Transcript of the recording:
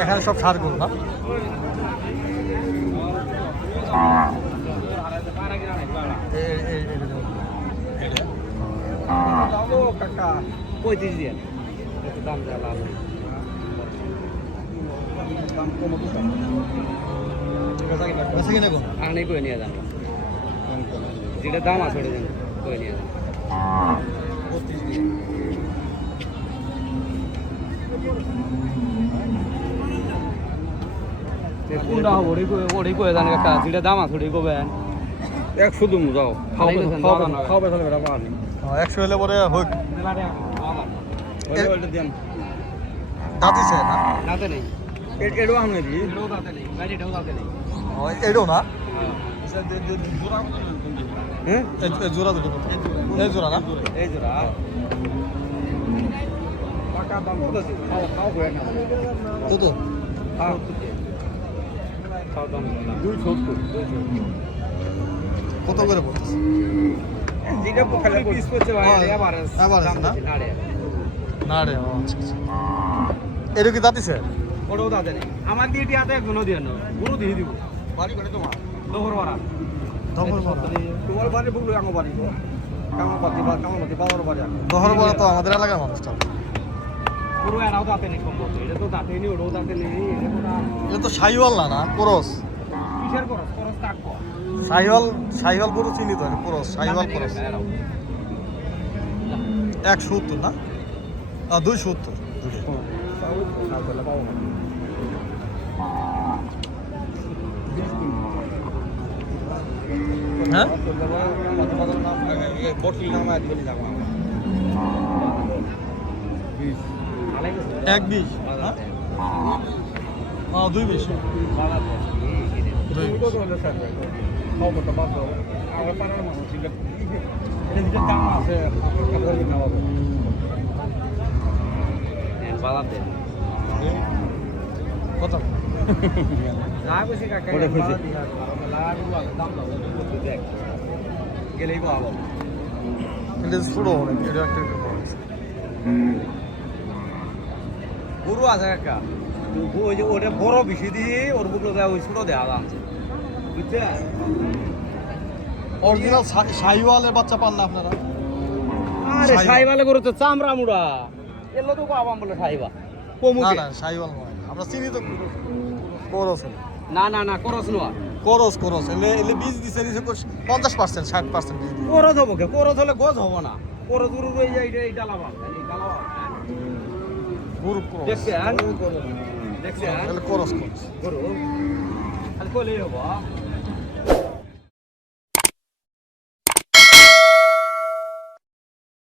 এখানে সব সার গরু না? কাকা 35 দিয়ে দাম যা লাভ দাম কম বেশি কিনে কোন আগে করে নিয়ে যান যেটা দাম আছে ওটা করে নিয়ে যান 35 দিয়ে কোনটা হবে ওটাই করে জানি কাকা যেটা দাম আছে ওটাই করবেন 100 দুমু যাও খাওয়া বেসালে বেটা পাওয়া 100 হলে পরে হোক ওইটা দেন দাঁতিছে না? দাঁতে নেই এডো আমনে দি এডো দাঁতে নেই গাড়ি এডো দাঁতে নেই এডো না? হ্যাঁ এই জোড়া দুটো এই জোড়া না? এই জোড়া পাকা দাম কত আছে খাও হয় না কত? খাও দাম 270 কত করে পড়তেছে? যেটা খালি পিস করছে ভাই এভারেজ না? না রে আচ্ছা আচ্ছা এডো কি দাঁতিছে? ওটাও দাঁতে নেই আমার দিয়ে হাতে কোনো দিয়ে না কোনো দিয়ে দিব বাড়ি করে তোমার দহর বাড়া তোমার বাড়ি বুকলো আমার বাড়ি তো কামাপাতি বাবার বাড়ি দহর বড় তো আমাদের এলাকার মানুষটা পুরো এরাও দাঁতে নেই কম এটা তো দাঁতে নেই ওটাও দাঁতে নেই এটা তো শাহিওয়াল না কোরস কিসের করস তাক শাহিওয়াল গরু চিনি তো কোরস শাহিওয়াল কোরস 170 না? 270 হ্যাঁ 120 220 কত? গেলেই পাবো এটা ছোট অনেক এটা একটা গরু আছে কাকা ওই যে ওটা বড় বেশি দিয়ে ওর বুকলো দেয় ওই ছোট দেওয়া আনছে বুঝছে অরিজিনাল শাহিওয়ালের বাচ্চা পান না আপনারা? আরে শাহিওয়ালে গরু তো চামড়া মুড়া এলো তো আবাম বলে শাহিওয়া না না শাহিওয়াল নয় আমরা চিনি তো কোরস না করস নোয়া কোরস এলে বীজ দিছে 50% 60% বীজ দিছে করস হবো কে করস হলে গজ হবো না করস গরু এই ডালাবা গরু দেখছেন কোরস গরু খালি কোলেই হবো